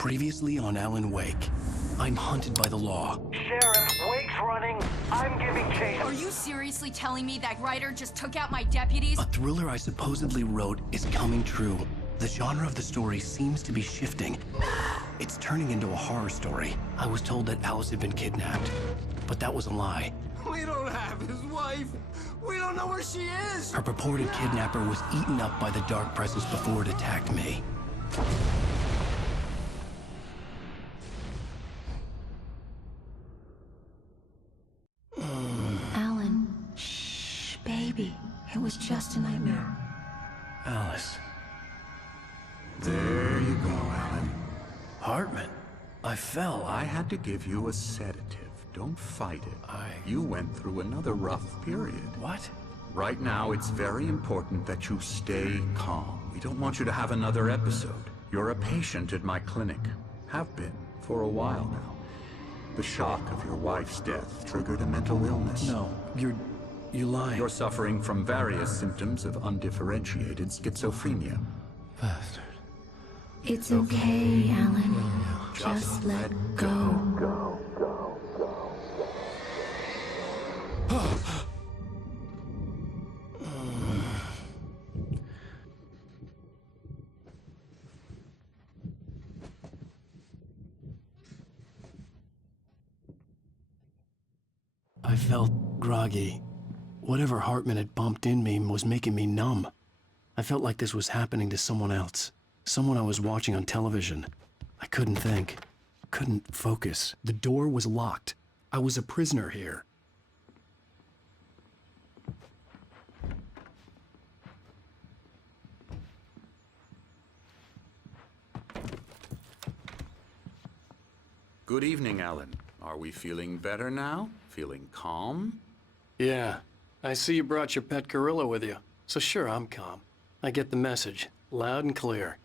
Previously on Alan Wake, I'm hunted by the law. Sheriff, Wake's running. I'm giving chase. Are you seriously telling me that writer just took out my deputies? A thriller I supposedly wrote is coming true. The genre of the story seems to be shifting. It's turning into a horror story. I was told that Alice had been kidnapped, but that was a lie. We don't have his wife. We don't know where she is. Her purported kidnapper was eaten up by the dark presence before it attacked me. Alan, shh, baby. It was just a nightmare. Alice. There you go, Alan. Hartman. I fell. I had to give you a sedative. Don't fight it. You went through another rough period. What? Right now, it's very important that you stay calm. We don't want you to have another episode. You're a patient at my clinic. Have been for a while now. The shock of your wife's death triggered a mental illness. No, you're lying. You're suffering from various symptoms of undifferentiated schizophrenia. Bastard. It's okay, Alan. Just let go. I felt groggy. Whatever Hartman had bumped in me was making me numb. I felt like this was happening to someone else. Someone I was watching on television. I couldn't think. Couldn't focus. The door was locked. I was a prisoner here. Good evening, Alan. Are we feeling better now? Feeling calm? Yeah. I see you brought your pet gorilla with you. So sure, I'm calm. I get the message. Loud and clear.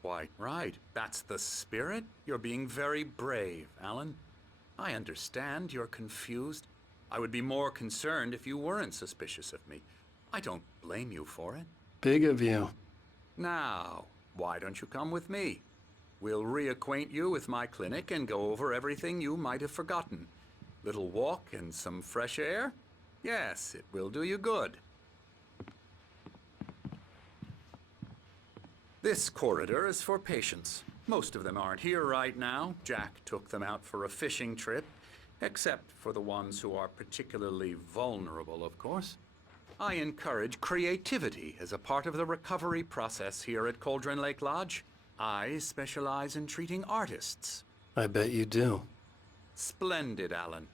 Quite right. That's the spirit. You're being very brave, Alan. I understand you're confused. I would be more concerned if you weren't suspicious of me. I don't blame you for it. Big of you. Now, why don't you come with me? We'll reacquaint you with my clinic and go over everything you might have forgotten. Little walk and some fresh air? Yes, it will do you good. This corridor is for patients. Most of them aren't here right now. Jack took them out for a fishing trip, except for the ones who are particularly vulnerable, of course. I encourage creativity as a part of the recovery process here at Cauldron Lake Lodge. I specialize in treating artists. I bet you do. Splendid, Alan.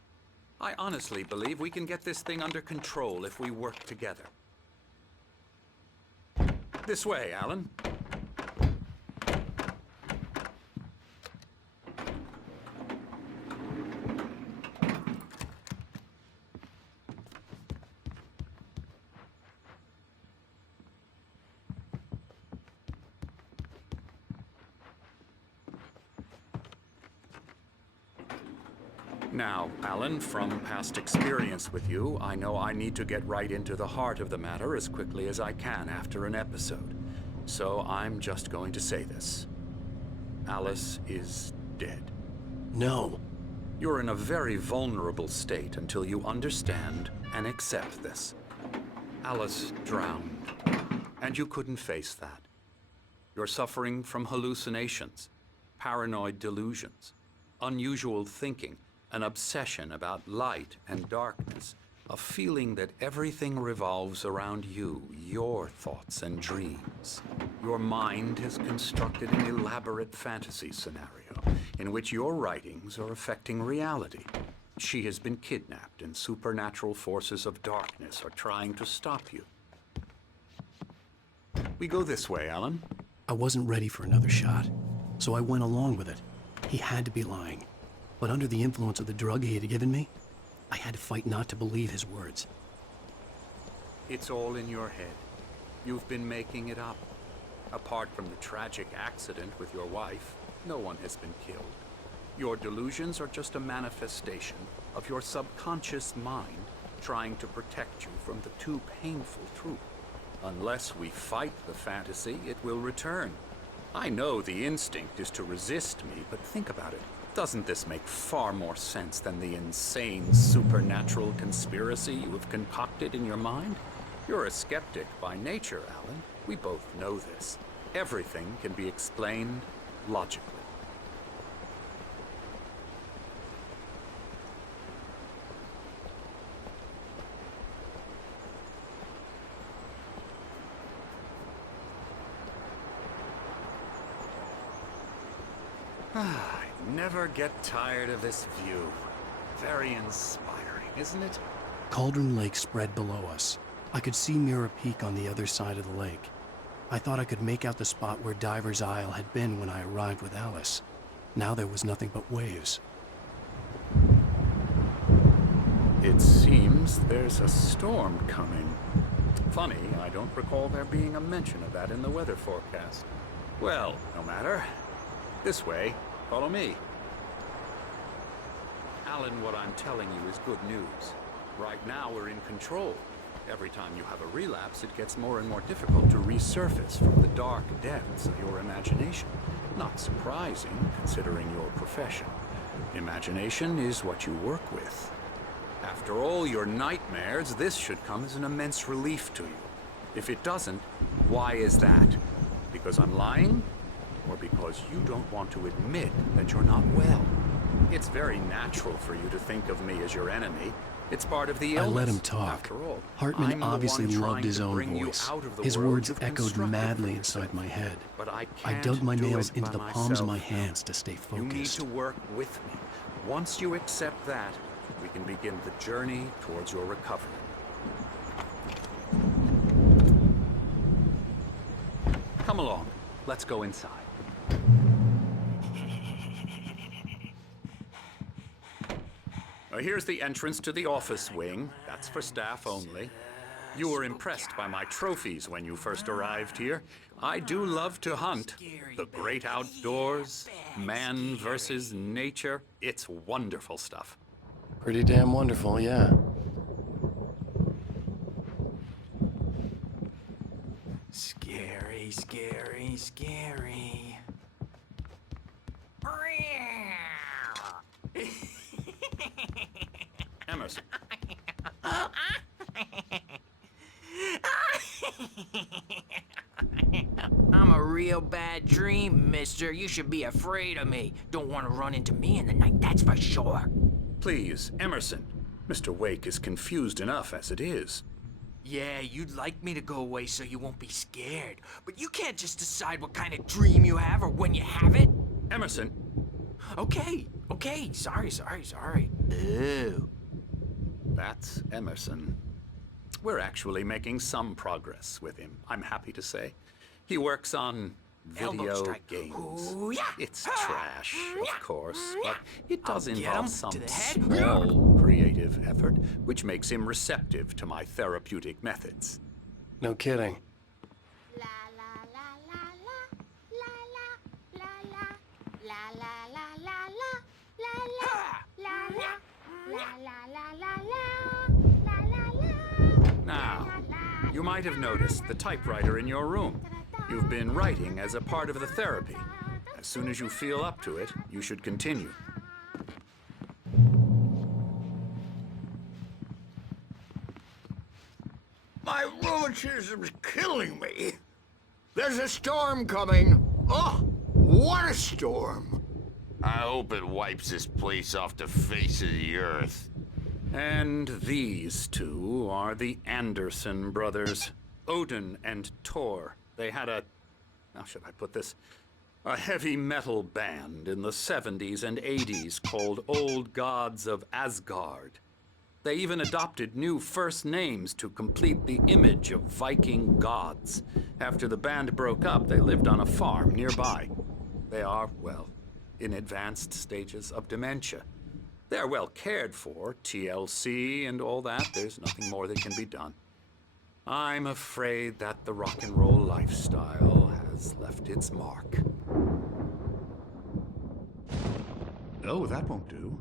I honestly believe we can get this thing under control if we work together. This way, Alan. Now, Alan, from past experience with you, I know I need to get right into the heart of the matter as quickly as I can after an episode. So I'm just going to say this. Alice is dead. No. You're in a very vulnerable state until you understand and accept this. Alice drowned, and you couldn't face that. You're suffering from hallucinations, paranoid delusions, unusual thinking, an obsession about light and darkness, a feeling that everything revolves around you, your thoughts and dreams. Your mind has constructed an elaborate fantasy scenario in which your writings are affecting reality. She has been kidnapped and supernatural forces of darkness are trying to stop you. We go this way, Alan. I wasn't ready for another shot, so I went along with it. He had to be lying. But under the influence of the drug he had given me, I had to fight not to believe his words. It's all in your head. You've been making it up. Apart from the tragic accident with your wife, no one has been killed. Your delusions are just a manifestation of your subconscious mind trying to protect you from the too painful truth. Unless we fight the fantasy, it will return. I know the instinct is to resist me, but think about it. Doesn't this make far more sense than the insane supernatural conspiracy you have concocted in your mind? You're a skeptic by nature, Alan. We both know this. Everything can be explained logically. I never get tired of this view. Very inspiring, isn't it? Cauldron Lake spread below us. I could see Mirror Peak on the other side of the lake. I thought I could make out the spot where Diver's Isle had been when I arrived with Alice. Now there was nothing but waves. It seems there's a storm coming. Funny, I don't recall there being a mention of that in the weather forecast. Well, no matter. This way. Follow me. Alan, what I'm telling you is good news. Right now, we're in control. Every time you have a relapse, it gets more and more difficult to resurface from the dark depths of your imagination. Not surprising, considering your profession. Imagination is what you work with. After all your nightmares, this should come as an immense relief to you. If it doesn't, why is that? Because I'm lying? Or because you don't want to admit that you're not well? It's very natural for you to think of me as your enemy. It's part of the illness. I let him talk. After all, Hartman I'm the obviously one loved trying his to own bring you voice. out of the His world words you've echoed constructed madly for inside yourself. my head. But I I can't dug my do nails it into by the palms of my myself. hands to stay You need focused. to work with me. Once you accept that, we can begin the journey towards your recovery. Come along. Let's go inside. Here's the entrance to the office wing. That's for staff only. You were impressed by my trophies when you first arrived here. I do love to hunt. The great outdoors, man versus nature. It's wonderful stuff. Pretty damn wonderful, yeah. Scary, scary, scary. Emerson. I'm a real bad dream, mister. You should be afraid of me. Don't want to run into me in the night, that's for sure. Please, Emerson. Mr. Wake is confused enough as it is. Yeah, you'd like me to go away so you won't be scared. But you can't just decide what kind of dream you have or when you have it. Emerson. Okay, sorry. Boo. That's Emerson. We're actually making some progress with him, I'm happy to say. He works on Elbow video strike. games. Ooh, yeah. It's trash, of course, but it does I'll get involve him some to the head. small creative effort, which makes him receptive to my therapeutic methods. No kidding. La la la la la la la la la la la la la la Now, you might have noticed the typewriter in your room. You've been writing as a part of the therapy. As soon as you feel up to it, you should continue. My rheumatism's killing me. There's a storm coming. Oh, what a storm. I hope it wipes this place off the face of the earth. And these two are the Anderson brothers, Odin and Thor. They had how should I put this? A heavy metal band in the 70s and 80s called Old Gods of Asgard. They even adopted new first names to complete the image of Viking gods. After the band broke up, they lived on a farm nearby. They are, well, in advanced stages of dementia. They're well cared for, TLC and all that. There's nothing more that can be done. I'm afraid that the rock and roll lifestyle has left its mark. Oh, that won't do.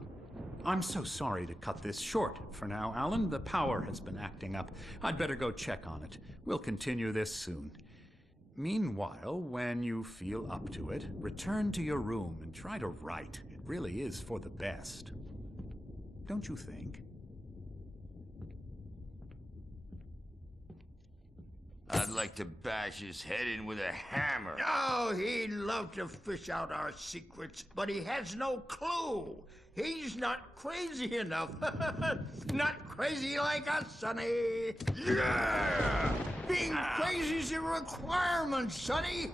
I'm so sorry to cut this short for now, Alan. The power has been acting up. I'd better go check on it. We'll continue this soon. Meanwhile, when you feel up to it, return to your room and try to write. It really is for the best. Don't you think? I'd like to bash his head in with a hammer. Oh, he'd love to fish out our secrets, but he has no clue. He's not crazy enough. Not crazy like us, Sonny. Yeah! Being crazy's a requirement, Sonny.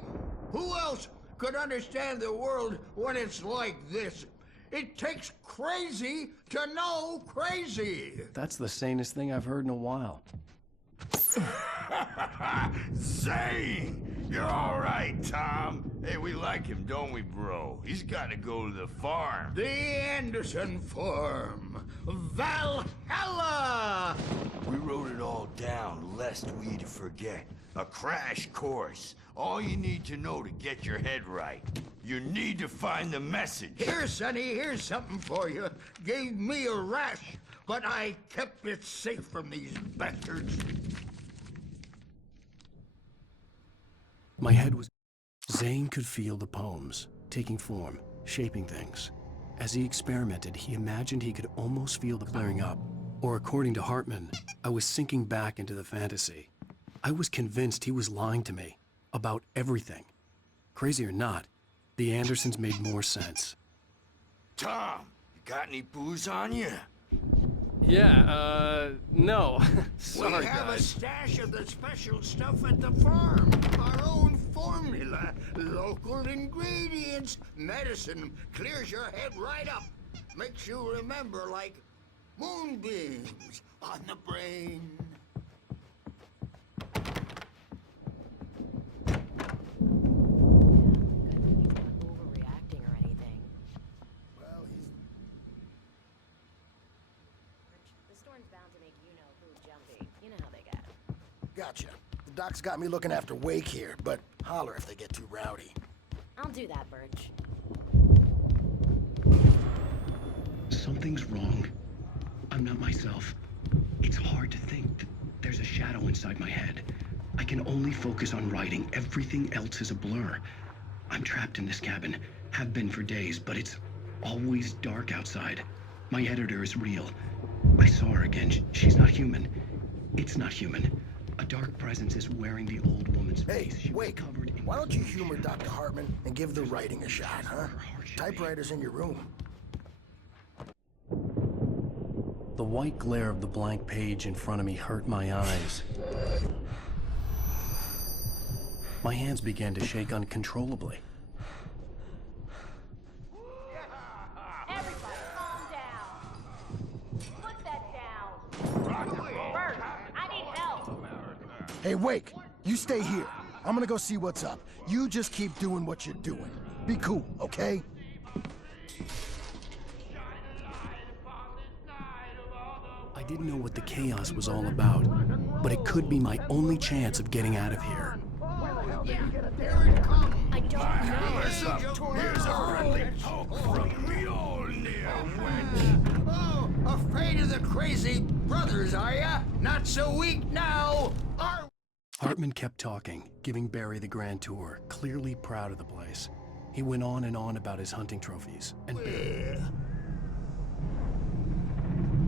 Who else could understand the world when it's like this? It takes crazy to know crazy. That's the sanest thing I've heard in a while. Zane! You're all right, Tom. Hey, we like him, don't we, bro? He's got to go to the farm. The Anderson Farm. Valhalla! We wrote it all down, lest we forget. A crash course. All you need to know to get your head right. You need to find the message. Here, Sonny, here's something for you. Gave me a rash, but I kept it safe from these bastards. My head was... Zane could feel the poems, taking form, shaping things. As he experimented, he imagined he could almost feel the clearing up. Or according to Hartman, I was sinking back into the fantasy. I was convinced he was lying to me about everything. Crazy or not, the Andersons made more sense. Tom, you got any booze on you? Yeah, no. Sorry, we have guys. a stash of the special stuff at the farm. Our own formula. Local ingredients. Medicine clears your head right up. Makes you remember like moonbeams on the brain. Overreacting or anything. Well, The storm's bound to make you know who jumpy. You know how they get. Gotcha. The doc's got me looking after Wake here, but holler if they get too rowdy. I'll do that, Birch. Something's wrong. I'm not myself. It's hard to think. There's a shadow inside my head. I can only focus on writing. Everything else is a blur. I'm trapped in this cabin. Have been for days, but it's always dark outside. My editor is real. I saw her again. She's not human. It's not human. A dark presence is wearing the old woman's Hey, face. She was Wake, covered in... why don't you humor Dr. Hartman and give the writing a shot, huh? Typewriter's in your room. The white glare of the blank page in front of me hurt my eyes. My hands began to shake uncontrollably. Everybody, calm down. Put that down. Birch, I need help. Hey, Wake, you stay here. I'm gonna go see what's up. You just keep doing what you're doing. Be cool, okay? I didn't know what the chaos was all about, but it could be my only chance of getting out of here. I don't know. Here's a friendly poke from Mjolnir. Oh, afraid of the crazy brothers, are ya? Not so weak now, are Hartman kept talking, giving Barry the grand tour, clearly proud of the place. He went on and on about his hunting trophies, and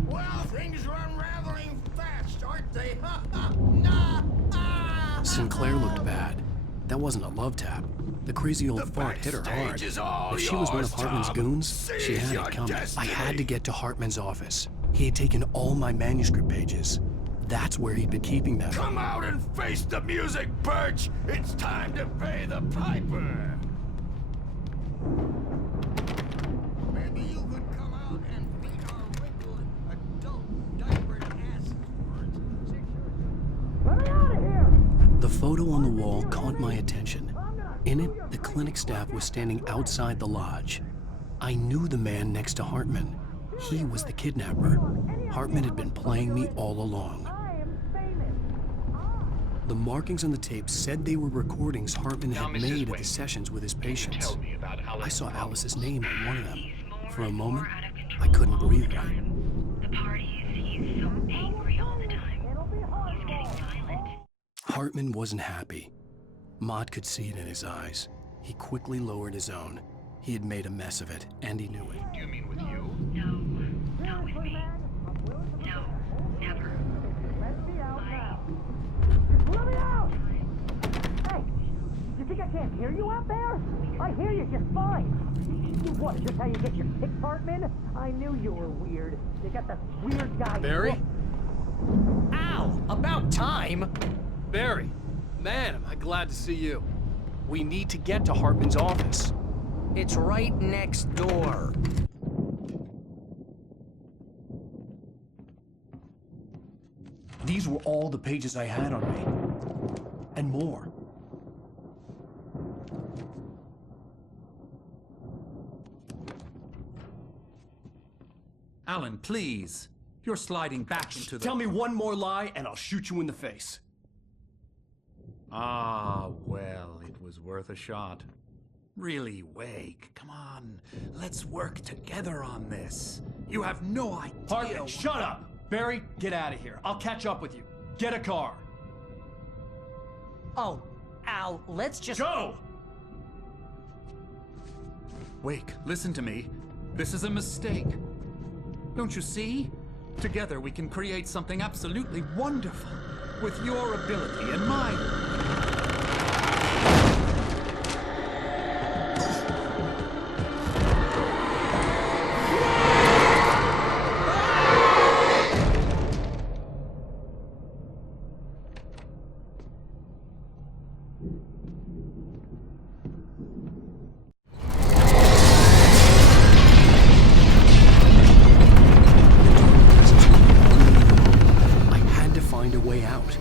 Well, things are unraveling fast, aren't they? Ha ha! Nah! Ah! Sinclair looked bad. That wasn't a love tap. The crazy old fart hit her hard. backstage is all If she was one of yours, Hartman's Tom. goons, she Seize had your it coming. I destiny. had to get to Hartman's office. He had taken all my manuscript pages. That's where he'd been keeping them. Come out and face the music, Birch! It's time to pay the piper! Maybe you could come out and beat our wrinkled, adult, diapered asses for Let me out of here! The photo on the wall caught my attention. In it, the clinic staff was standing outside the lodge. I knew the man next to Hartman. He was the kidnapper. Hartman had been playing me all along. The markings on the tape said they were recordings Hartman had made at the sessions with his patients. I saw Alice's name on one of them. For a moment, I couldn't breathe right. The parties, he's so angry all the time. He's getting violent. Hartman wasn't happy. Mott could see it in his eyes. He quickly lowered his own. He had made a mess of it, and he knew it. Do you mean with you? No, not with me. No, never. Let me out now. Just let me out! Hey, you think I can't hear you out there? I hear you just fine. What, is this how you get your pick partman? I knew you were weird. You got the weird guy. Barry? Ow! About time! Barry, man, am I glad to see you. We need to get to Hartman's office. It's right next door. These were all the pages I had on me. And more. Alan, please. You're sliding back into the... Tell me one more lie and I'll shoot you in the face. Ah, well, it was worth a shot. Really, Wake, come on. Let's work together on this. You have no idea... Hartman, shut up! Barry, get out of here. I'll catch up with you. Get a car. Oh, Al, let's just... Go! Wake, listen to me. This is a mistake. Don't you see? Together we can create something absolutely wonderful. With your ability and mine. A way out.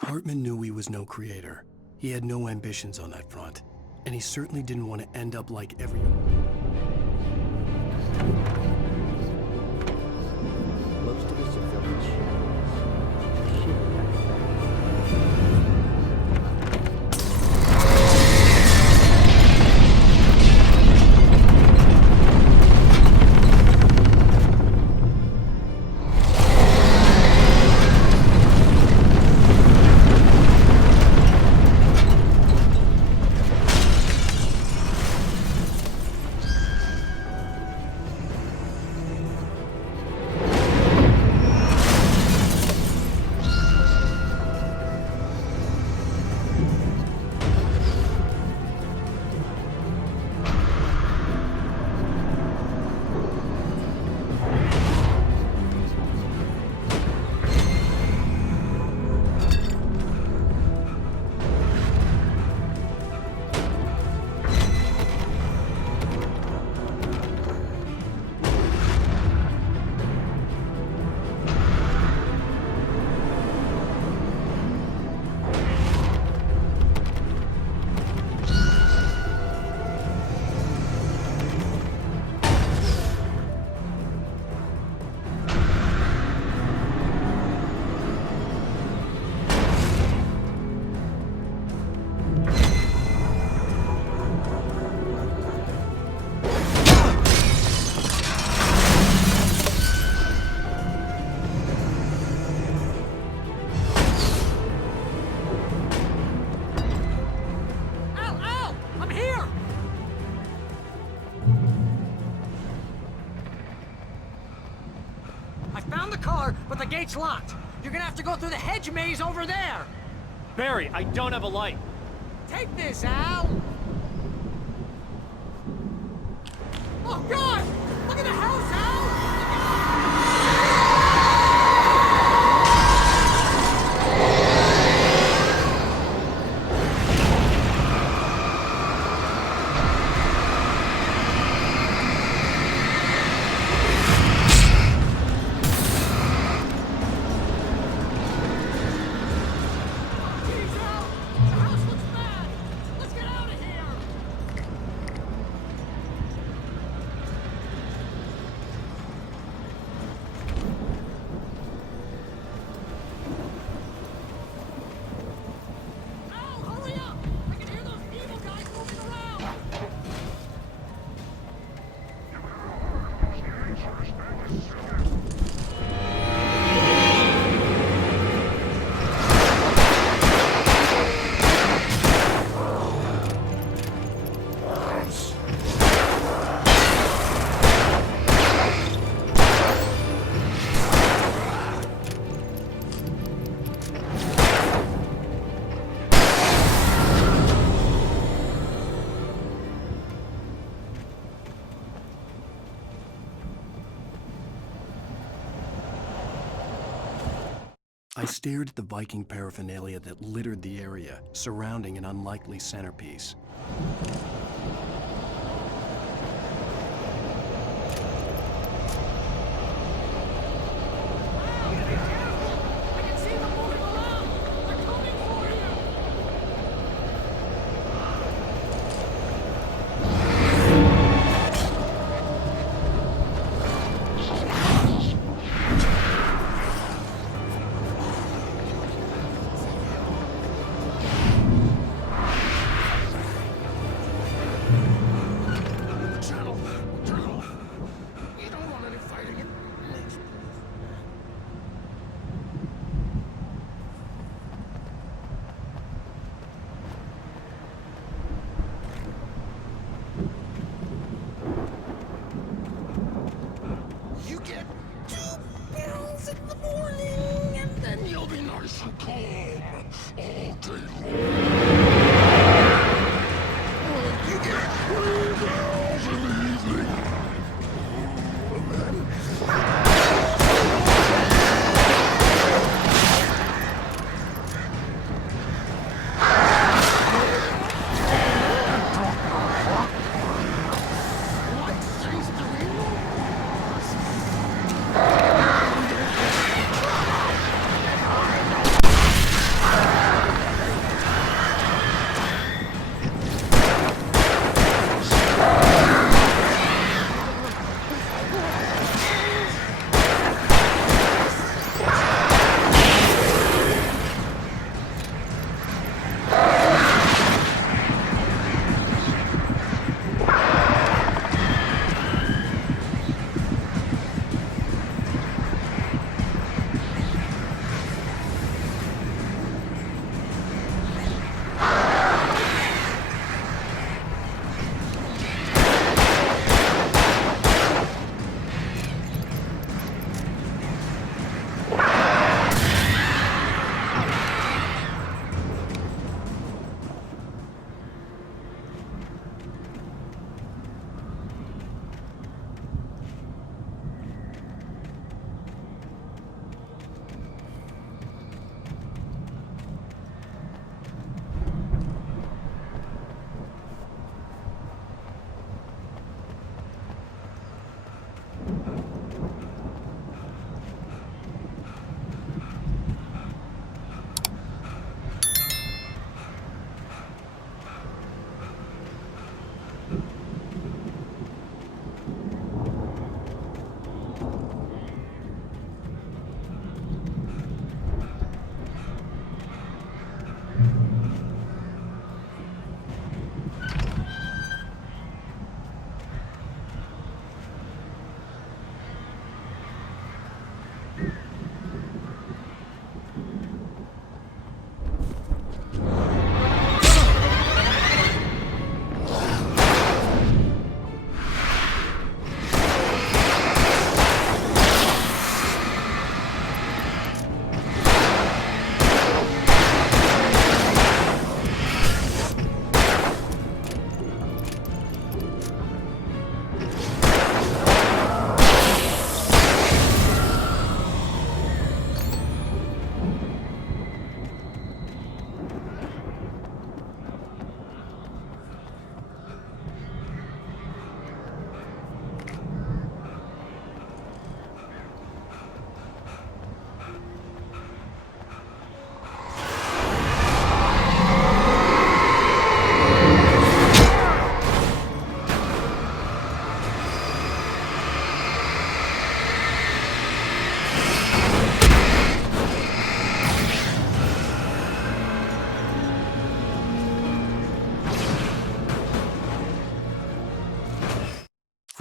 Hartman knew he was no creator. He had no ambitions on that front. And he certainly didn't want to end up like everyone. Most of us are village. It's locked. You're gonna have to go through the hedge maze over there. Barry, I don't have a light. Take this, Al. Oh, God! Look at the house, Al! I stared at the Viking paraphernalia that littered the area, surrounding an unlikely centerpiece.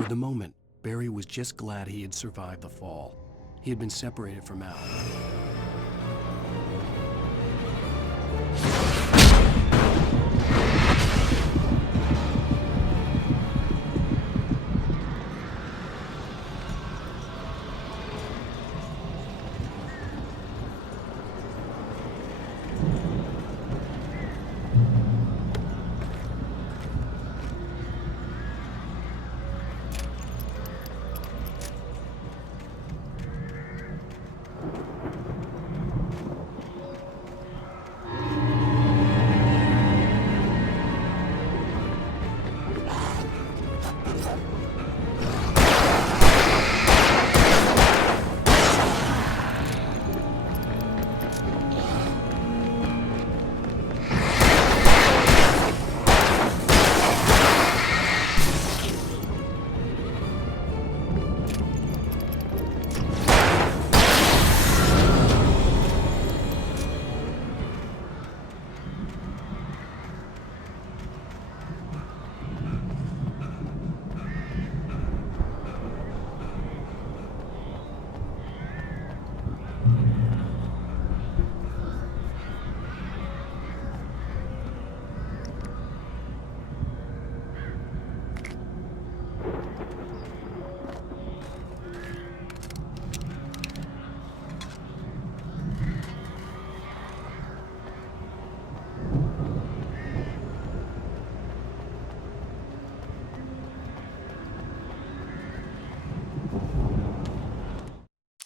For the moment, Barry was just glad he had survived the fall. He had been separated from Al.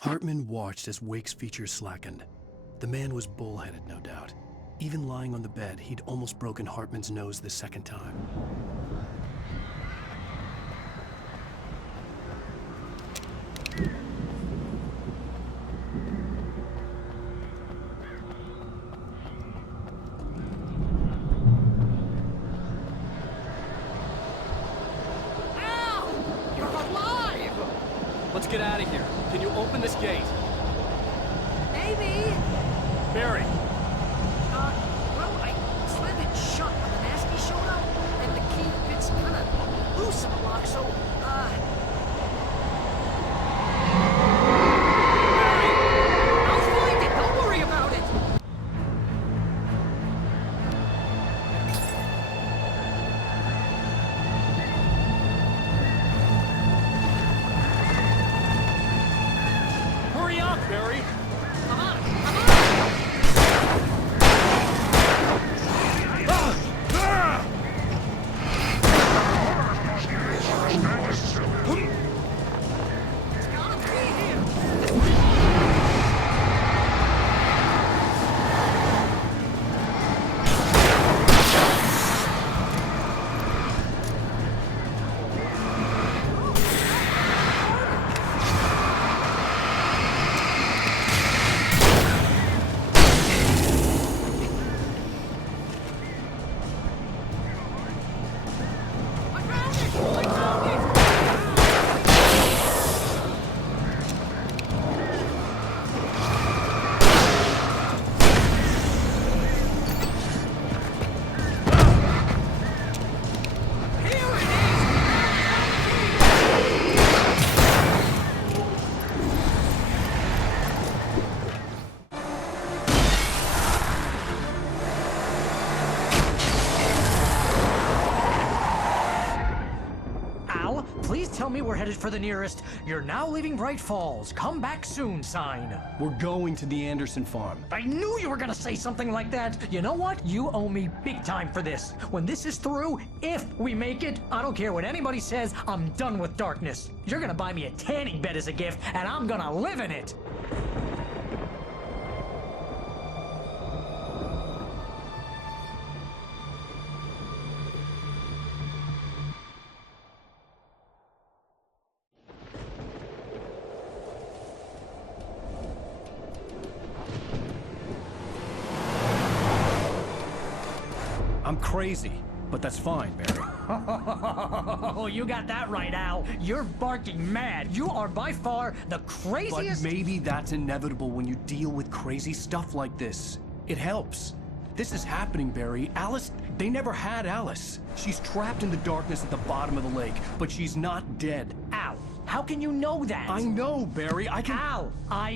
Hartman watched as Wake's features slackened. The man was bullheaded, no doubt. Even lying on the bed, he'd almost broken Hartman's nose the second time. Al! You're alive! Let's get out of here. Can you open this gate? Maybe. Barry! Well, I slammed it shut when the nasty showed up, and the key fits kind of loose in the lock, so, I'll find it! Don't worry about it! Hurry up, Barry! Come on! It's gotta be here! Al, please tell me we're headed for the nearest "You're now leaving Bright Falls. Come back soon" sign. We're going to the Anderson farm. I knew you were gonna say something like that. You know what? You owe me big time for this. When this is through, if we make it, I don't care what anybody says, I'm done with darkness. You're gonna buy me a tanning bed as a gift, and I'm gonna live in it. I'm crazy, but that's fine, Barry. Oh, you got that right, Al. You're barking mad. You are by far the craziest... But maybe that's inevitable when you deal with crazy stuff like this. It helps. this is happening, Barry. Alice, they never had Alice. She's trapped in the darkness at the bottom of the lake, but she's not dead. Al, how can you know that? I know, Barry. I can... Al,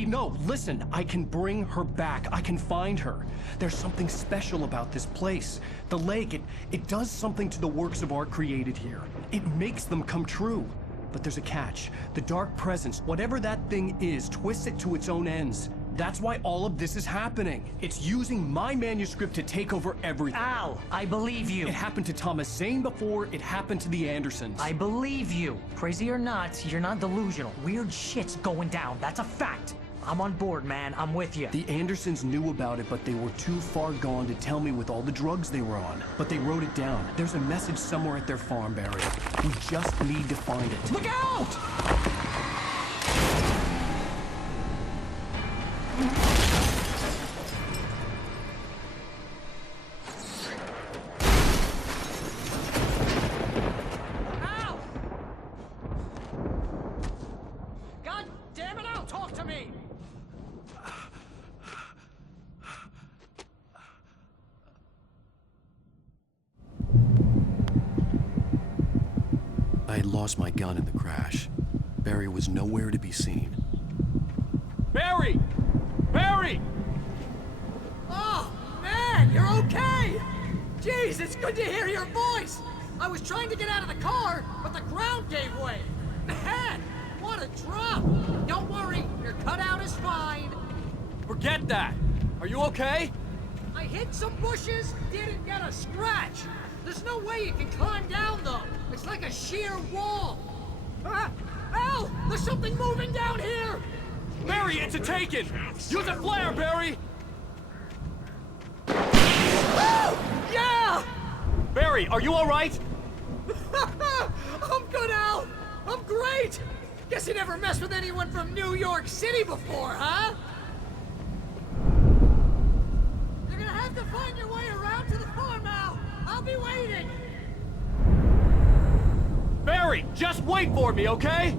No, listen. I can bring her back. I can find her. There's something special about this place. The lake, it does something to the works of art created here. It makes them come true. But there's a catch. The dark presence, whatever that thing is, twists it to its own ends. That's why all of this is happening. It's using my manuscript to take over everything. Al, I believe you. It happened to Thomas Zane before, it happened to the Andersons. I believe you. Crazy or not, you're not delusional. Weird shit's going down. That's a fact. I'm on board, man. I'm with you. The Andersons knew about it, but they were too far gone to tell me with all the drugs they were on. But they wrote it down. There's a message somewhere at their farm, Barry. We just need to find it. Look out! Al! God damn it, Al, talk to me! I had lost my gun in the crash. Barry was nowhere to be seen. Barry! Barry! Oh, man, you're okay! Jeez, it's good to hear your voice! I was trying to get out of the car, but the ground gave way. Man, what a drop! Don't worry, your cutout is fine. Forget that! Are you okay? I hit some bushes, didn't get a scratch. There's no way you can climb down, though. It's like a sheer wall. Al, there's something moving down here! Barry, it's a taken! Use a flare, Barry! Yeah! Barry, are you alright? I'm good, Al! I'm great! Guess you never messed with anyone from New York City before, huh? You're gonna have to find your way around to the farm, Al! I'll be waiting! Barry, just wait for me, okay?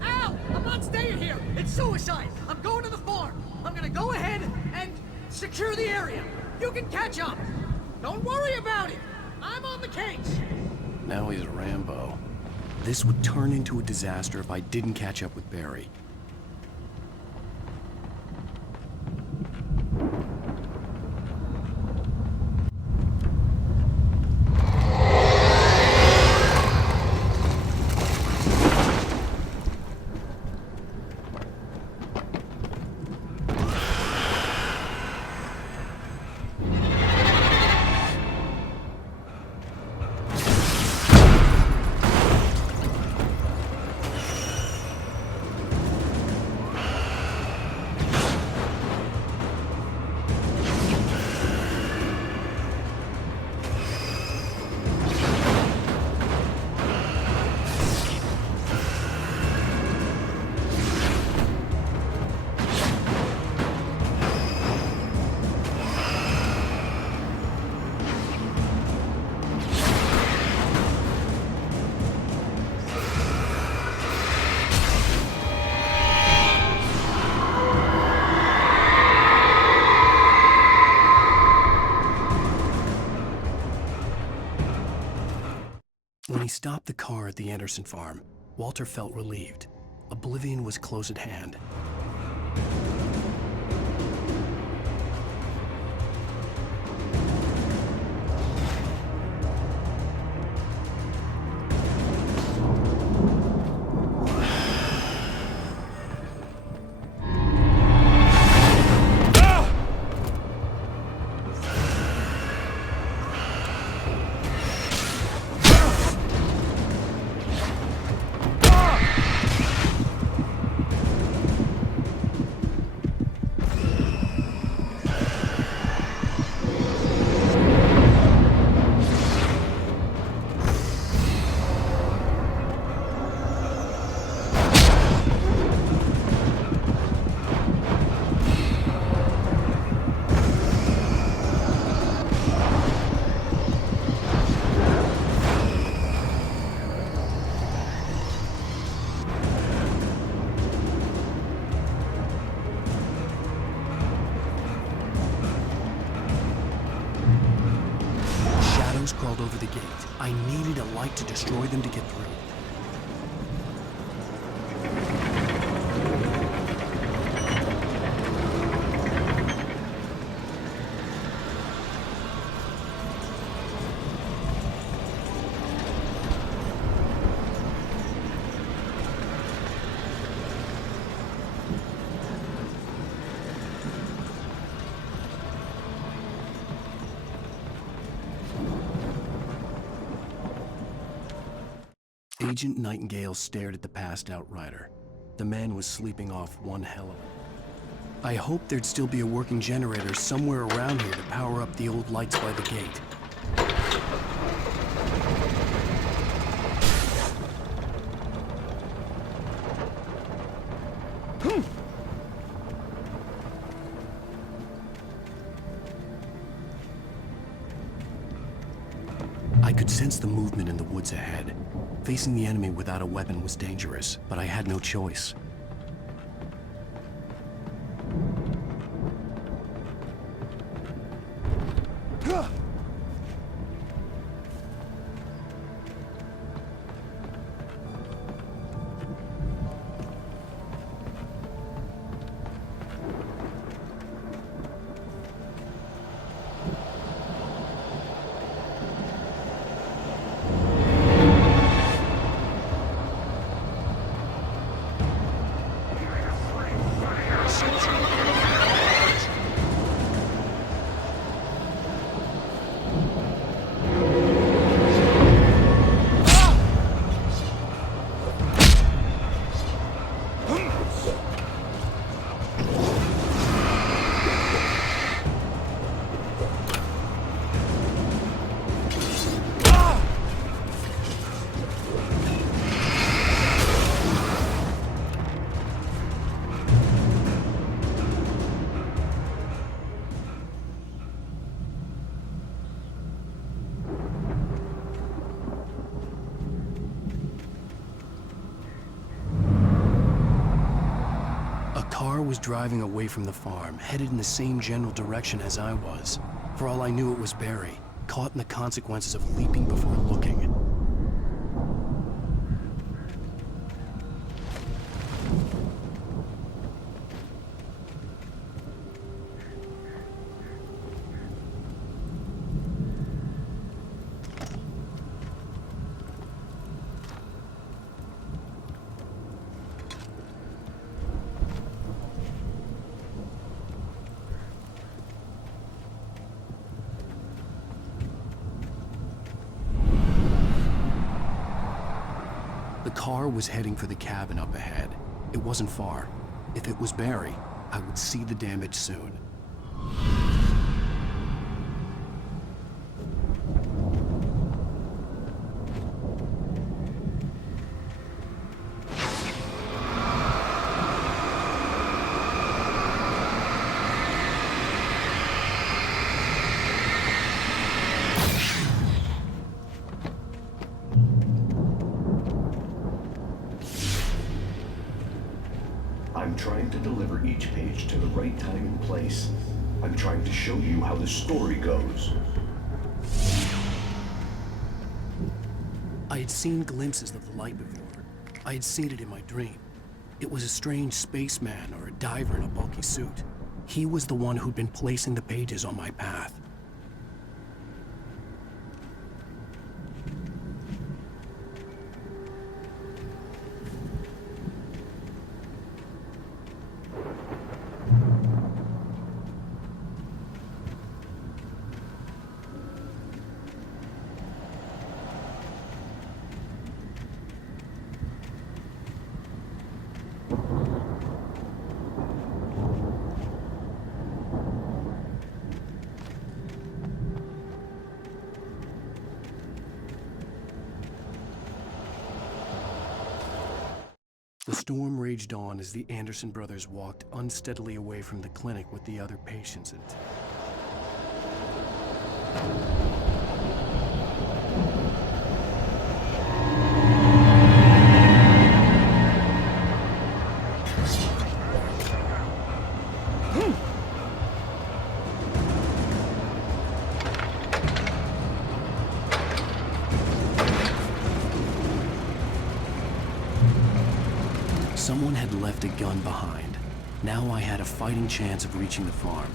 Al! I'm not staying here! It's suicide! I'm going to the farm! I'm gonna go ahead and secure the area! You can catch up! Don't worry about it! I'm on the case! Now he's Rambo. This would turn into a disaster if I didn't catch up with Barry. When he stopped the car at the Anderson farm, Walter felt relieved. Oblivion was close at hand. drones crawled over the gate. I needed a light to destroy them to get through. Agent Nightingale stared at the passed-out rider. The man was sleeping off one hell of it. I hoped there'd still be a working generator somewhere around here to power up the old lights by the gate. I could sense the movement in the woods ahead. Facing the enemy without a weapon was dangerous, but I had no choice. Was driving away from the farm, headed in the same general direction as I was. For all I knew, it was Barry, caught in the consequences of leaping before looking. The car was heading for the cabin up ahead. It wasn't far. If it was Barry, I would see the damage soon. I'm trying to deliver each page to the right time and place. I'm trying to show you how the story goes. I had seen glimpses of the light before. I had seen it in my dream. It was a strange spaceman or a diver in a bulky suit. He was the one who'd been placing the pages on my path. The storm raged on as the Anderson brothers walked unsteadily away from the clinic with the other patients in town. Someone had left a gun behind. Now I had a fighting chance of reaching the farm.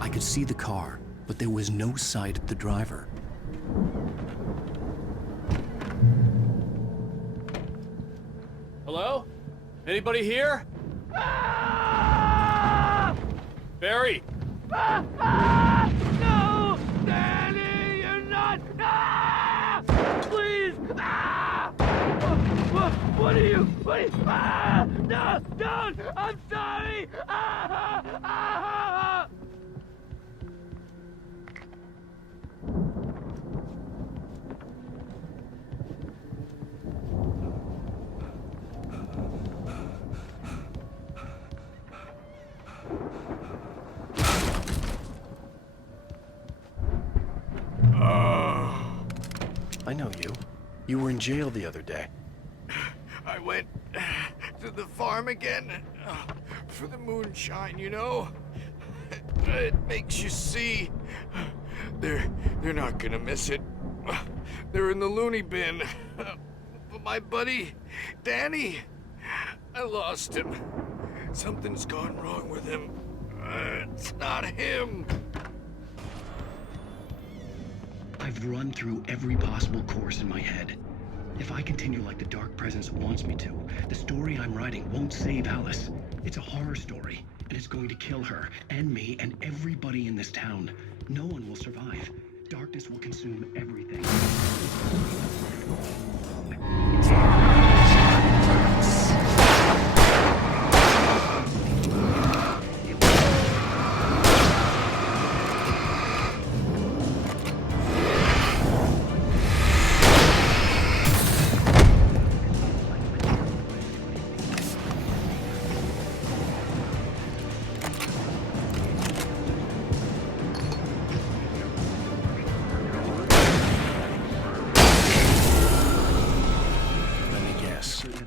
I could see the car, but there was no sight of the driver. Hello? Anybody here? Barry! No! Danny, you're not! Please! What are you? No! Don't! I'm sorry! I know you. You were in jail the other day. I went to the farm again for the moonshine, you know? It makes you see. They're not gonna miss it. They're in the loony bin. But my buddy, Danny, I lost him. Something's gone wrong with him. It's not him. I've run through every possible course in my head. If I continue like the Dark Presence wants me to, the story I'm writing won't save Alice. It's a horror story, and it's going to kill her, and me, and everybody in this town. No one will survive. Darkness will consume everything.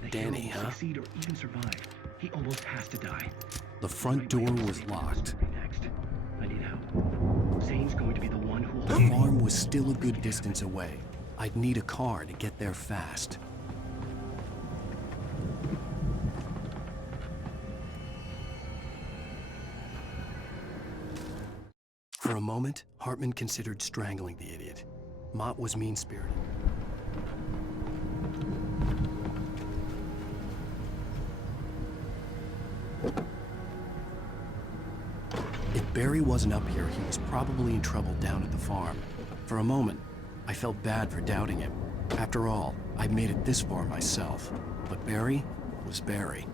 Danny, huh? Succeed or even survive. He almost has to die. The front door was locked. I need help. Zane's going to be the one who... The farm was still a good distance away. I'd need a car to get there fast. For a moment, Hartman considered strangling the idiot. Mott was mean-spirited. If Barry wasn't up here, he was probably in trouble down at the farm. For a moment, I felt bad for doubting him. After all, I made it this far myself. But Barry was Barry.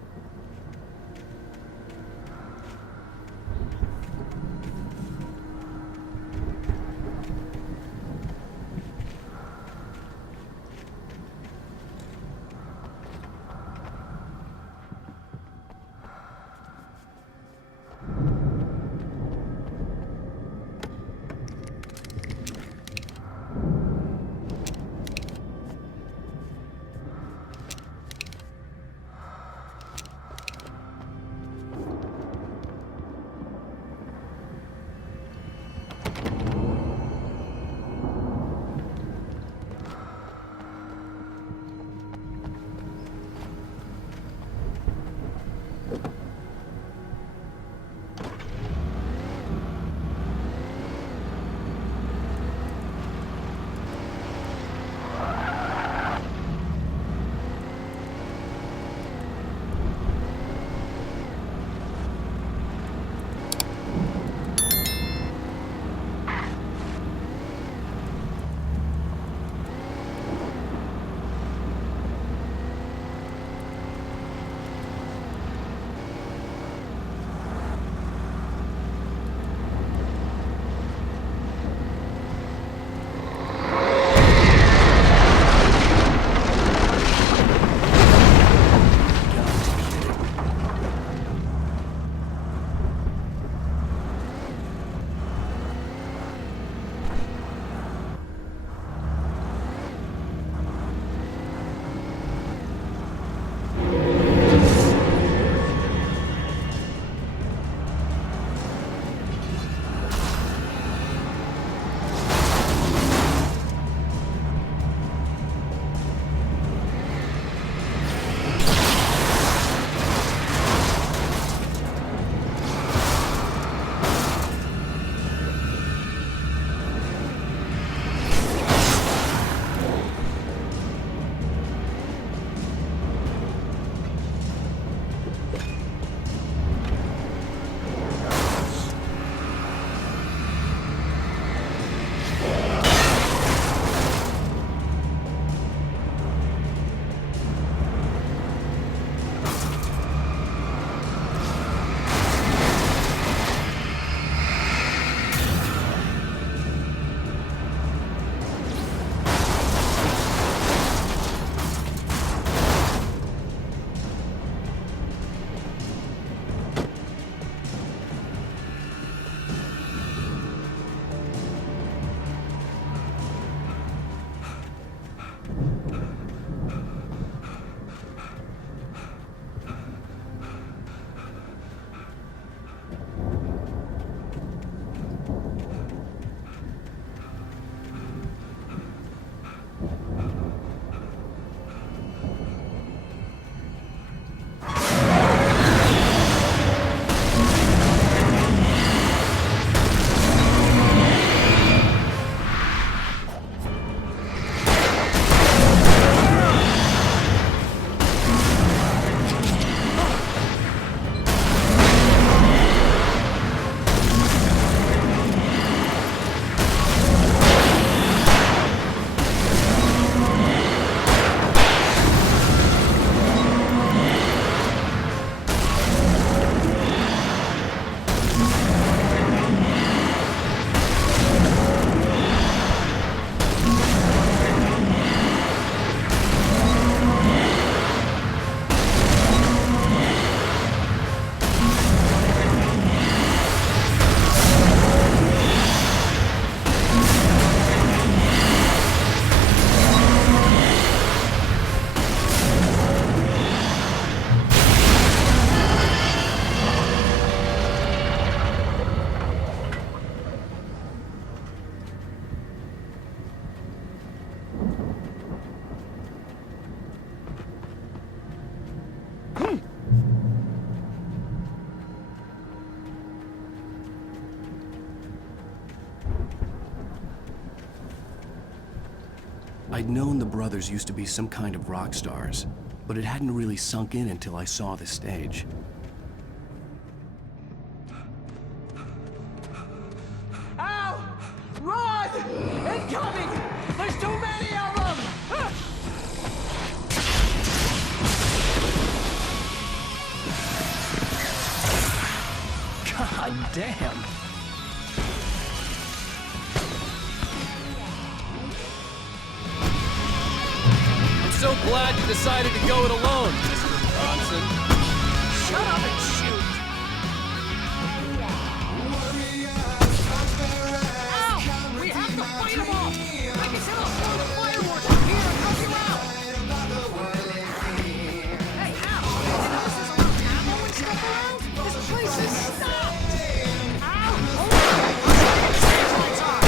I'd known the brothers used to be some kind of rock stars, but it hadn't really sunk in until I saw the stage. Ow! Run! Incoming! There's too many of them! God damn! I'm so glad you decided to go it alone, Mr. Bronson. Shut up and shoot! Ow! We have to fight them off! I can send a swarm of fireworks from here and help you out! Hey, Al! This is around ammo and stuff around? This place is stopped! Ow! Hold on! Lights on!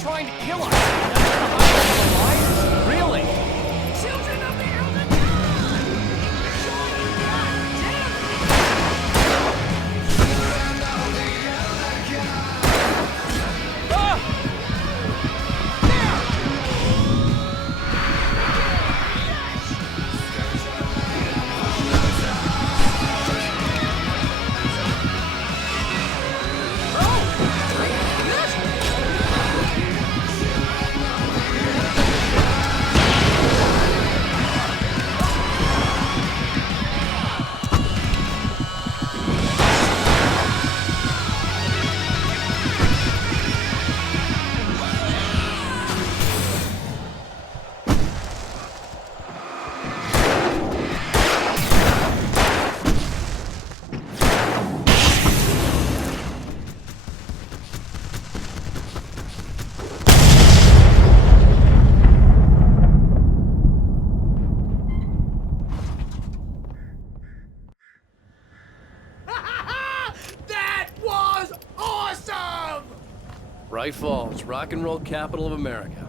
trying to kill us. That's the highlight of the line? Really? Children of the Elder God! Join the God! Bright Falls, rock and roll capital of America.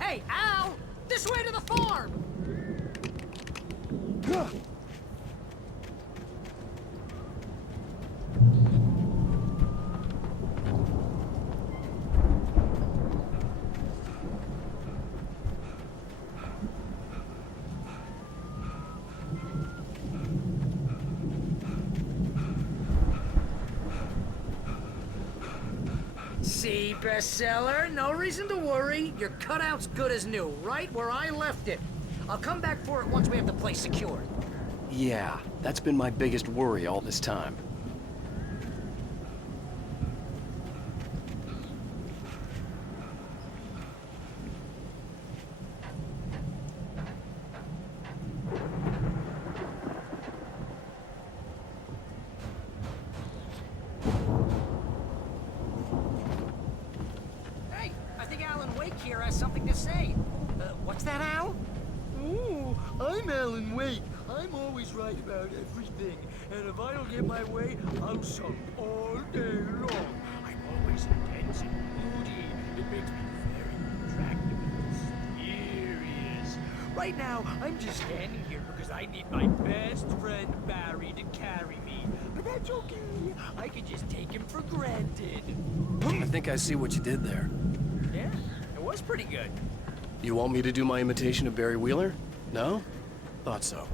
Hey, Al! This way to the farm! See, bestseller, no reason to worry. Your cutout's good as new, right where I left it. I'll come back for it once we have the place secured. Yeah, that's been my biggest worry all this time. Hey, I think Alan Wake here has something to say. What's that, Al? Ooh, I'm Alan Wake. I'm always right about everything. And if I don't get my way, I'll sulk all day long. I'm always intense and moody. It makes me very attractive and mysterious. Right now, I'm just standing here because I need my best friend Barry to carry me. But that's okay. I can just take him for granted. I think I see what you did there. Yeah, it was pretty good. You want me to do my imitation of Barry Wheeler? No? Thought so.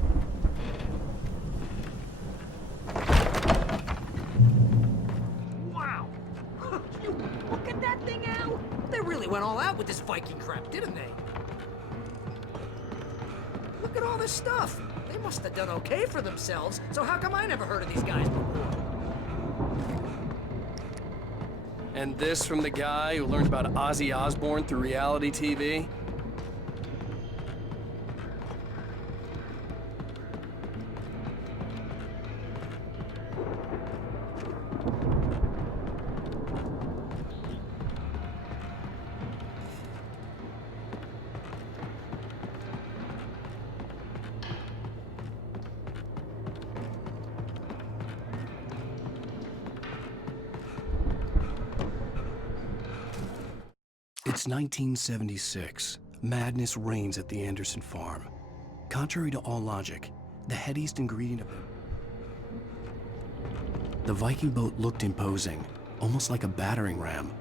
Wow! Look at that thing, Al! They really went all out with this Viking crap, didn't they? Look at all this stuff. They must have done okay for themselves, so how come I never heard of these guys before? And this from the guy who learned about Ozzy Osbourne through reality TV? It's 1976. Madness reigns at the Anderson farm. Contrary to all logic, the headiest ingredient of the Viking boat looked imposing, almost like a battering ram.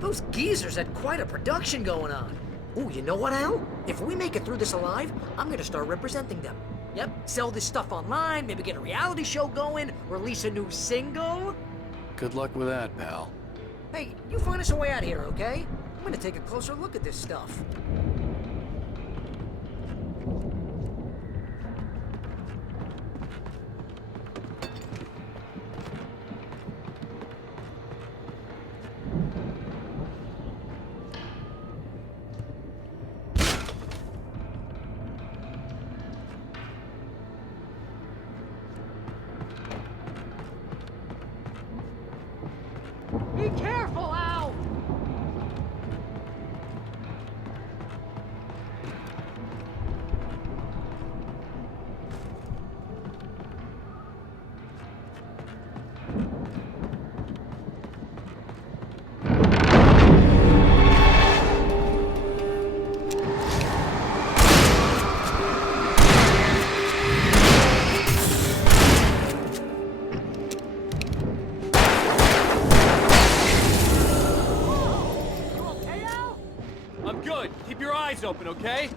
Those geezers had quite a production going on. Ooh, you know what, Al? If we make it through this alive, I'm gonna start representing them. Yep, sell this stuff online, maybe get a reality show going, release a new single. Good luck with that, pal. Hey, you find us a way out of here, okay? I'm gonna take a closer look at this stuff. Be careful, Al! I'm good. Keep your eyes open, okay?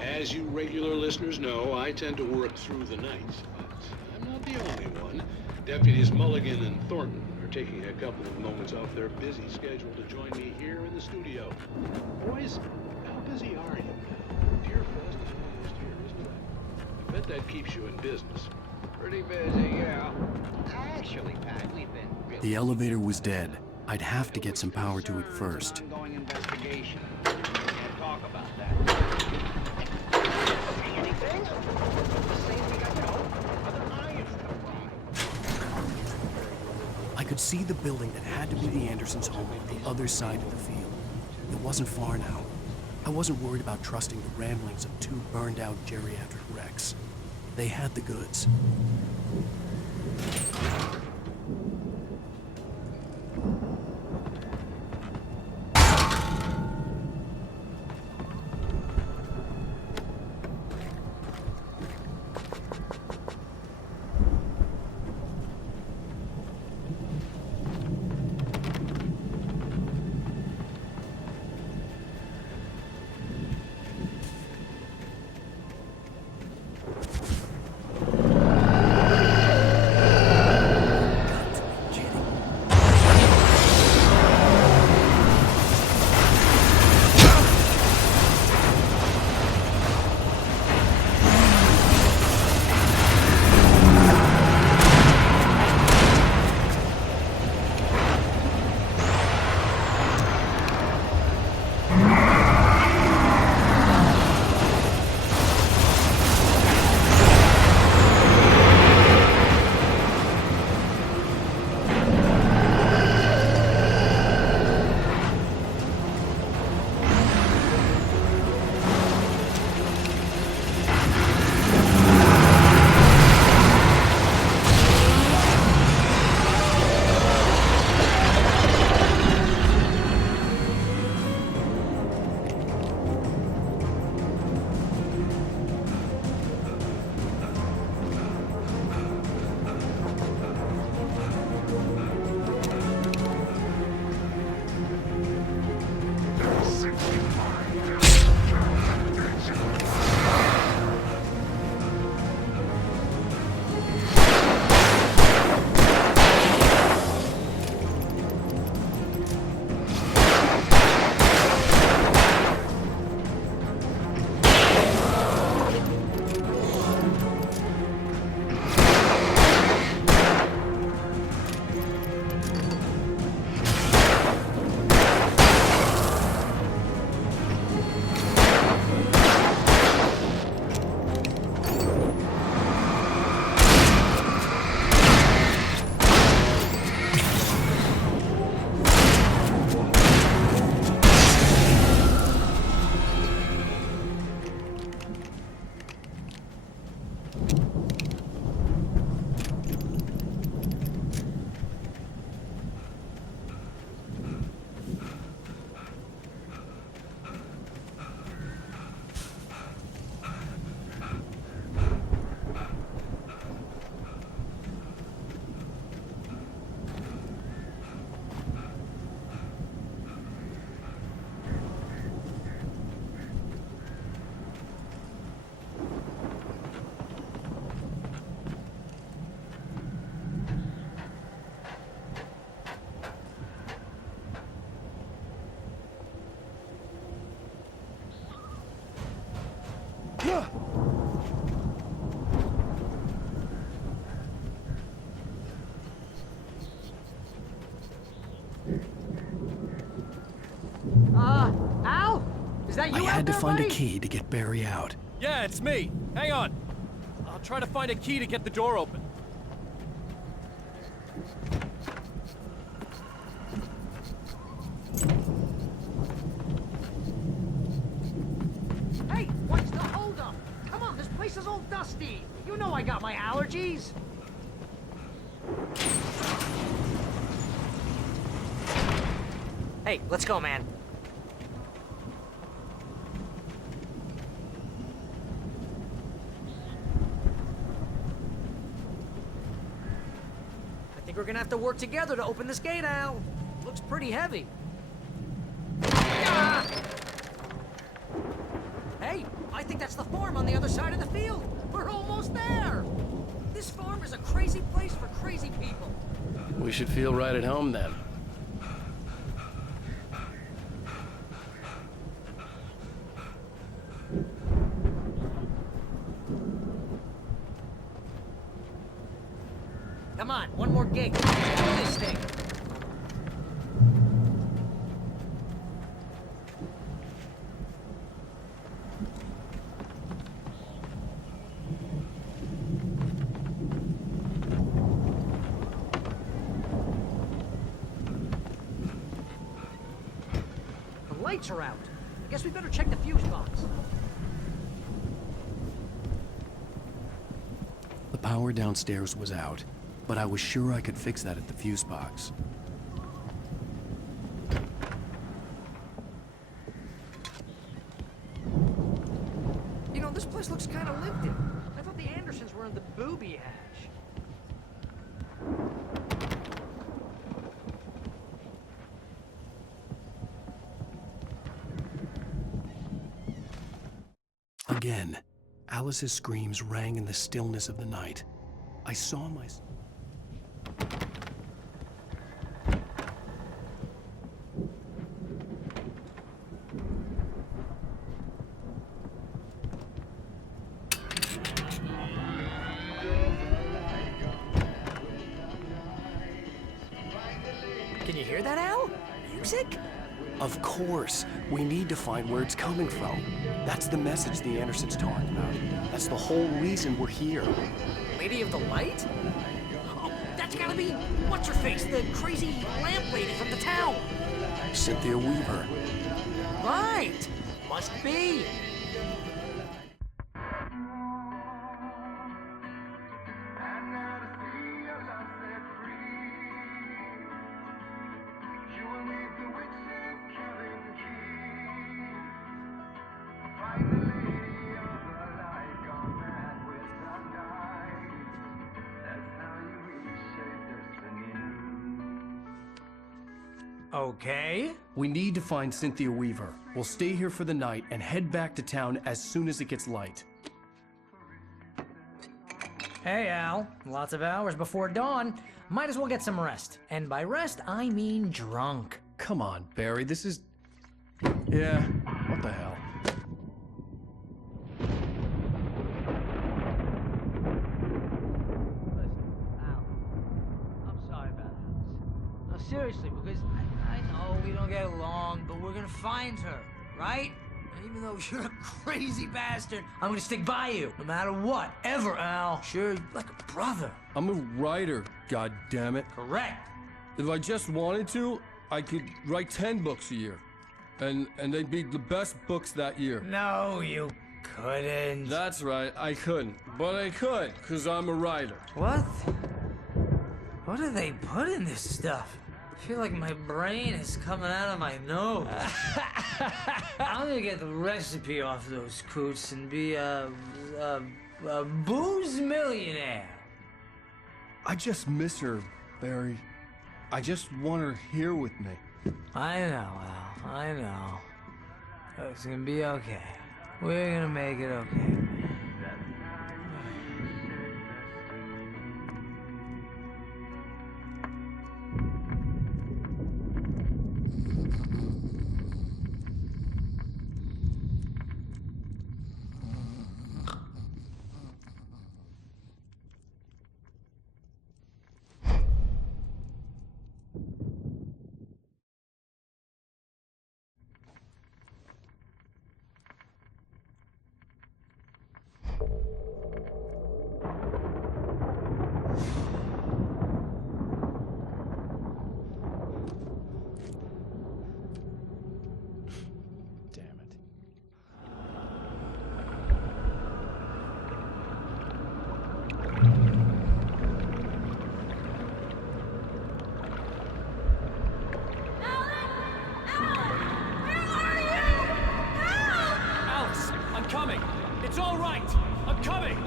As you regular listeners know, I tend to work through the night, but I'm not the only one. Deputies Mulligan and Thornton are taking a couple of moments off their busy schedule to join me here in the studio. Boys, how busy are you now? Deer Fest is almost here, isn't it? I bet that keeps you in business. Pretty busy, yeah. Actually, Pat, we've been really... The elevator was dead. I'd have to get some power to it first. Ongoing investigation. We can't talk about that. Anything? Say we got other irons to fry. I could see the building that had to be the Andersons' home on the other side of the field. It wasn't far now. I wasn't worried about trusting the ramblings of two burned-out geriatric wrecks. They had the goods. that I you had out to there, find buddy? a key to get Barry out. Yeah, it's me. Hang on. I'll try to find a key to get the door open. Hey, what's the holdup? Come on, this place is all dusty. You know I got my allergies. Hey, let's go, man. I think we're gonna have to work together to open this gate, Al. Looks pretty heavy. Ah! Hey, I think that's the farm on the other side of the field. We're almost there. This farm is a crazy place for crazy people. We should feel right at home then. Come on, one more gig. Let's do this thing. The lights are out. I guess we better check the fuse box. The power downstairs was out, but I was sure I could fix that at the fuse box. You know, this place looks kind of lived in. I thought the Andersons were in the booby hatch. Again, Alice's screams rang in the stillness of the night. I saw my... Can you hear that, Al? Music? Of course. We need to find where it's coming from. That's the message the Andersons talked about. That's the whole reason we're here. Lady of the Light? Oh, that's gotta be what's-her-face, the crazy lamp lady from the town. Cynthia Weaver. Right. Must be. Okay. We need to find Cynthia Weaver. We'll stay here for the night and head back to town as soon as it gets light. Hey, Al. Lots of hours before dawn. Might as well get some rest. And by rest, I mean drunk. Come on, Barry, this is... Yeah, what the hell? I'm sorry about this. No, seriously, because I know we don't get along, but we're gonna find her, right? And even though you're a crazy bastard, I'm gonna stick by you, no matter what, ever, Al. Sure, you're like a brother. I'm a writer, goddammit. Correct. If I just wanted to, I could write 10 books a year. And they'd be the best books that year. No, you couldn't. That's right, I couldn't. But I could, because I'm a writer. What? What do they put in this stuff? I feel like my brain is coming out of my nose. I'm gonna get the recipe off those coots and be a booze millionaire. I just miss her, Barry. I just want her here with me. I know, Al. I know. It's gonna be okay. We're gonna make it okay. I'm coming. It's all right. I'm coming.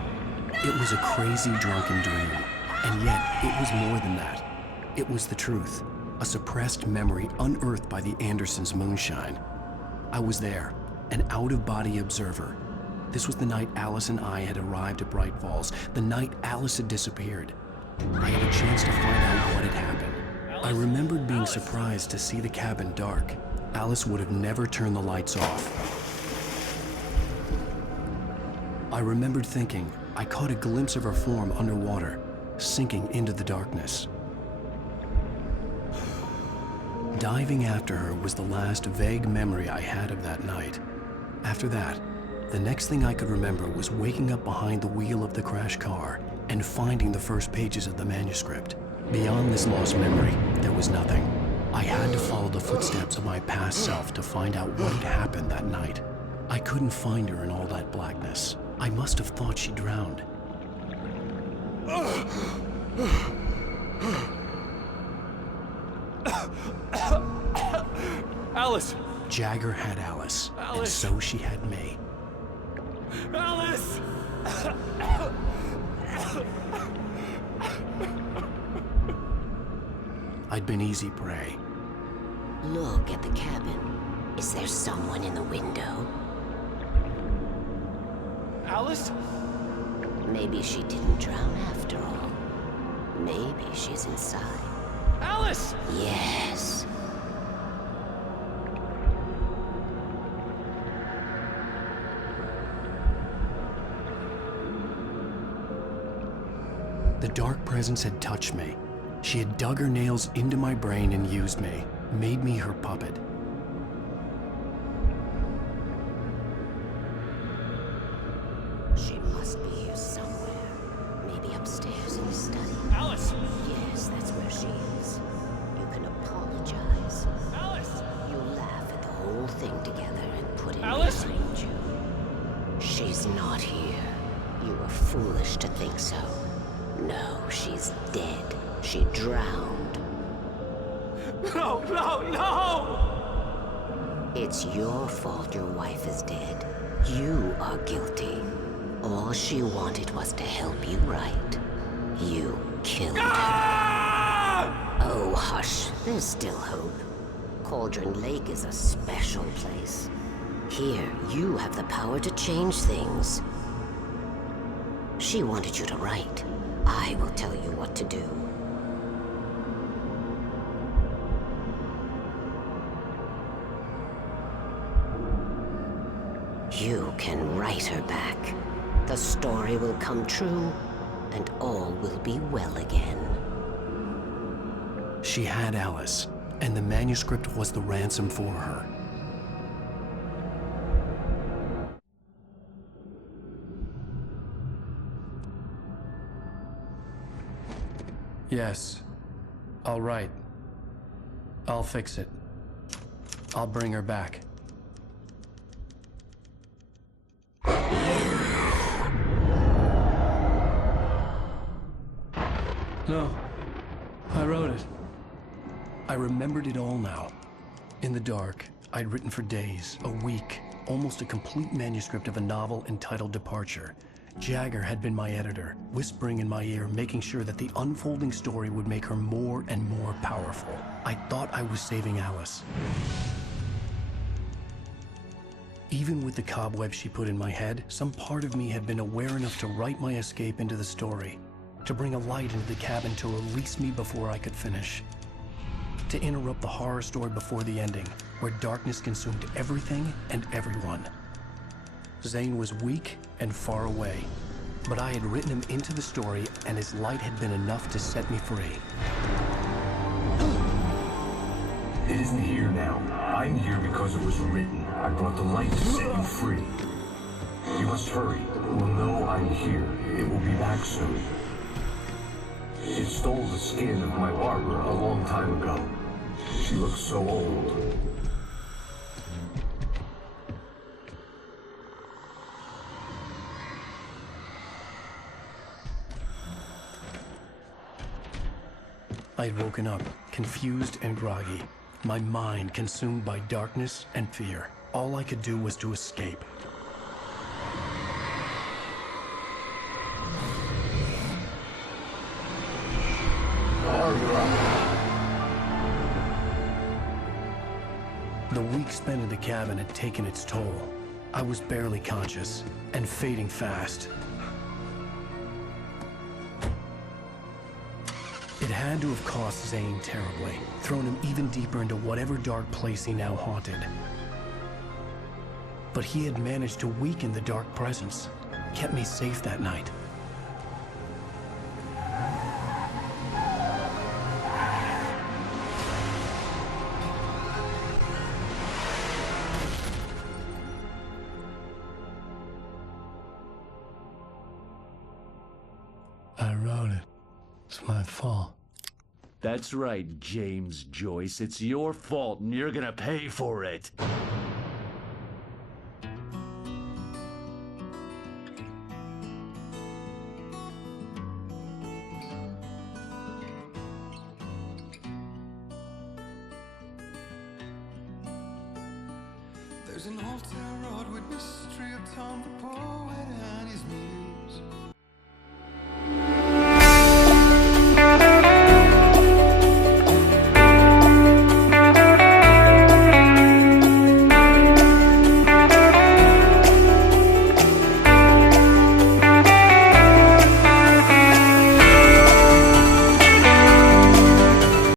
It was a crazy drunken dream, and yet it was more than that. It was the truth, a suppressed memory unearthed by the Andersons' moonshine. I was there, an out-of-body observer. This was the night Alice and I had arrived at Bright Falls, the night Alice had disappeared. I had a chance to find out what had happened. I remembered being surprised to see the cabin dark. Alice would have never turned the lights off. I remembered thinking I caught a glimpse of her form underwater, sinking into the darkness. Diving after her was the last vague memory I had of that night. After that, the next thing I could remember was waking up behind the wheel of the crashed car and finding the first pages of the manuscript. Beyond this lost memory, there was nothing. I had to follow the footsteps of my past self to find out what had happened that night. I couldn't find her in all that blackness. I must have thought she drowned. Alice! Jagger had Alice, and so she had me. Alice! I'd been easy prey. Look at the cabin. Is there someone in the window? Alice? Maybe she didn't drown after all. Maybe she's inside. Alice! Yes. The dark presence had touched me. She had dug her nails into my brain and used me, made me her puppet. She must be here somewhere. Maybe upstairs in the study. Alice! Yes, that's where she is. You can apologize. Alice! You laugh at the whole thing together and put it Alice! behind you. She's not here. You were foolish to think so. No, she's dead. She drowned. No, no, no! It's your fault your wife is dead. You are guilty. All she wanted was to help you right. You killed her. Oh, hush. There's still hope. Cauldron Lake is a special place. Here, you have the power to change things. She wanted you to write. I will tell you what to do. You can write her back. The story will come true, and all will be well again. She had Alice, and the manuscript was the ransom for her. Yes. All right. I'll fix it. I'll bring her back. No. I wrote it. I remembered it all now. In the dark, I'd written for days, a week, almost a complete manuscript of a novel entitled Departure. Jagger had been my editor, whispering in my ear, making sure that the unfolding story would make her more and more powerful. I thought I was saving Alice. Even with the cobwebs she put in my head, some part of me had been aware enough to write my escape into the story, to bring a light into the cabin to release me before I could finish, to interrupt the horror story before the ending, where darkness consumed everything and everyone. Zane was weak and far away, but I had written him into the story, and his light had been enough to set me free. It isn't here now. I'm here because it was written. I brought the light to set you free. You must hurry. It will know I'm here. It will be back soon. It stole the skin of my Barbara a long time ago. She looks so old. I had woken up, confused and groggy, my mind consumed by darkness and fear. All I could do was to escape. you're up. The week spent in the cabin had taken its toll. I was barely conscious, and fading fast. It had to have cost Zane terribly, thrown him even deeper into whatever dark place he now haunted. But he had managed to weaken the dark presence, kept me safe that night. I wrote it. It's my fault. That's right, James Joyce. It's your fault, and you're gonna pay for it. There's an old town road with mystery of Tom the poet and his muse.